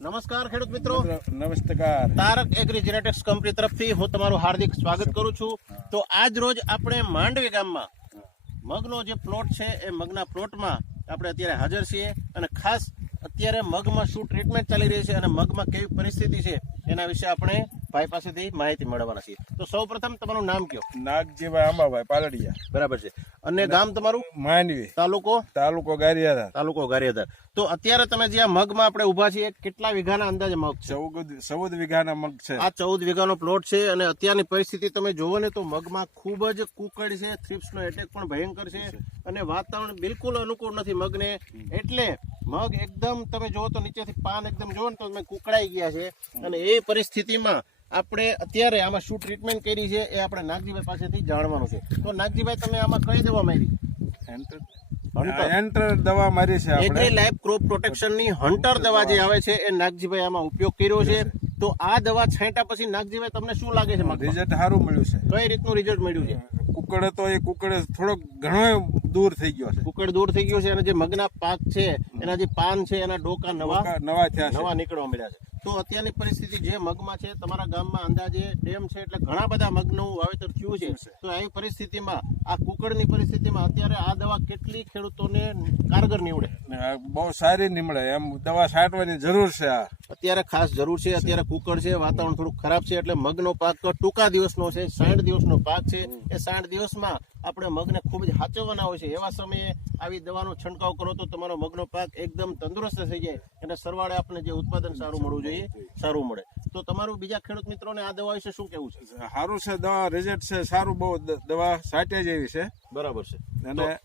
નમસ્કાર ખેડૂત મિત્રો. નમસ્કાર. તારક એગ્રી જેનેટિક્સ કંપની તરફથી હું તમારું હાર્દિક સ્વાગત કરું છું. તો આજ રોજ આપણે માંડવી ગામમાં મગનો જે પ્લોટ છે એ મગના પ્લોટમાં આપણે અત્યારે હાજર છીએ અને ખાસ અત્યારે મગમાં શું ટ્રીટમેન્ટ ચાલી રહી છે અને મગમાં કેવી પરિસ્થિતિ છે એના વિશે આપણે ભાઈ પાસેથી માહિતી મેળવવાના છીએ. તો સૌ પ્રથમ તમારું નામ કયો? નાગજીભાઈ આંબાભાઈ પાલડિયા. બરાબર છે. અને ગામ તમારું? માંડવી. તાલુકો? તાલુકો ગારિયાધાર. તાલુકો ગારિયાધાર. તો અત્યારે તમે જે મગમાં આપણે ઊભા છીએ કેટલા વીઘાના અંદાજે મગ છે? ચૌદ ચૌદ વીઘાના મગ છે. આ ચૌદ વીઘાનો પ્લોટ છે અને અત્યારની પરિસ્થિતિ તમે જોવો ને તો મગમાં ખૂબ જ કુકડ છે થ્રિપ્સનો એટેક પણ ભયંકર છે અને વાતાવરણ બિલકુલ અનુકૂળ નથી મગને. એટલે મગ એકદમ તમે જુઓ તો નીચેથી પાન એકદમ જુઓ ને તો તમે કુકડાઈ ગયા છે. અને એ પરિસ્થિતિમાં આપણે અત્યારે આમાં શું ટ્રીટમેન્ટ કરી છે એ આપણે નાગજીભાઈ પાસેથી જાણવાનું છે. તો નાગજીભાઈ તમે આમાં કઈ દવા મારી? હન્ટર દવા મારી છે એગ્રી લાઈફ ક્રોપ પ્રોટેક્શનની હન્ટર દવા જે આવે છે એ નાગજીભાઈ આમાં ઉપયોગ કર્યો છે. તો આ દવા છાંટ્યા પછી નાગજીભાઈ તમને શું લાગે છે? રિઝલ્ટ સારું મળ્યું છે. કઈ રીતનું રિઝલ્ટ મળ્યું છે? કુકડ હતો એ કુકડ થોડોક ઘણો દૂર થઈ ગયો છે. કુકડ દૂર થઈ ગયો છે અને જે મગના પાક છે એના જે પાન છે એના ડોકા નવા નવા થયા નવા નીકળવા મળ્યા છે. તો અત્યારની પરિસ્થિતિ જે મગમાં છે તમારા ગામમાં અંદાજે ડેમ છે એટલે ઘણા બધા મગનું વાવેતર થયું છે. તો આવી પરિસ્થિતિમાં આ કુકડની પરિસ્થિતિમાં અત્યારે આ દવા કેટલી ખેડૂતોને કારગર નીવડે? બહુ સારી નીવડે એમ દવા છાંટવાની જરૂર છે આ. અત્યારે ખાસ જરૂર છે અત્યારે કુકડ છે વાતાવરણ થોડું ખરાબ છે એટલે મગનો પાક ટૂંકા દિવસનો છે સાઠ દિવસનો પાક છે. એ સાઠ દિવસમાં આપણે મગને ખૂબ જ સાચવવાના હોય છે. એવા સમયે આવી દવાનો છંટકાવ કરો તો તમારો મગનો પાક એકદમ તંદુરસ્ત થઈ જાય અને સરવાળે આપણે જે ઉત્પાદન સારું મળવું જોઈએ સારું મળે. તો તમારું બીજા ખેડૂત મિત્રોને આ દવા વિશે શું કેવું છે? સારું છે દવા રિઝલ્ટ છે સારું બહુ દવા સાટે જેવી છે. બરાબર છે. અને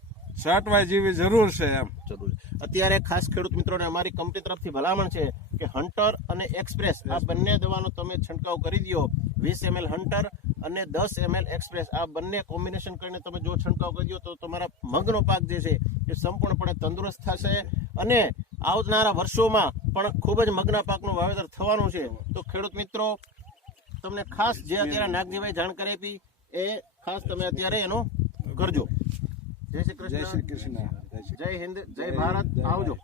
છાંટવા જેવી જરૂર છે એમ. જરૂર. અત્યારે ખાસ ખેડૂત મિત્રોને અમારી કંપની તરફથી ભલામણ છે કે હન્ટર અને એક્સપ્રેસ આ બંને દવાનો તમે છંટકાવ કરી દો વીસ એમએલ હન્ટર અને દસ એમએલ એક્સપ્રેસ આ બંને કોમ્બિનેશન કરીને તમે જો છંટકાવ કરજો તો તમારા મગનો પાક જે છે એ સંપૂર્ણપણે તંદુરસ્ત થશે અને આવનારા વર્ષોમાં પણ ખૂબ જ મગના પાકનું વાવેતર થવાનું છે. તો ખેડૂત મિત્રો તમને ખાસ જે અત્યારે નાગજીભાઈ જાણકારી આપી એ ખાસ તમે અત્યારે એનો કરજો. જય શ્રી જય શ્રી કૃષ્ણ. કૃષ્ણ જય શ્રી જય હિન્દ જય ભારત. આવજો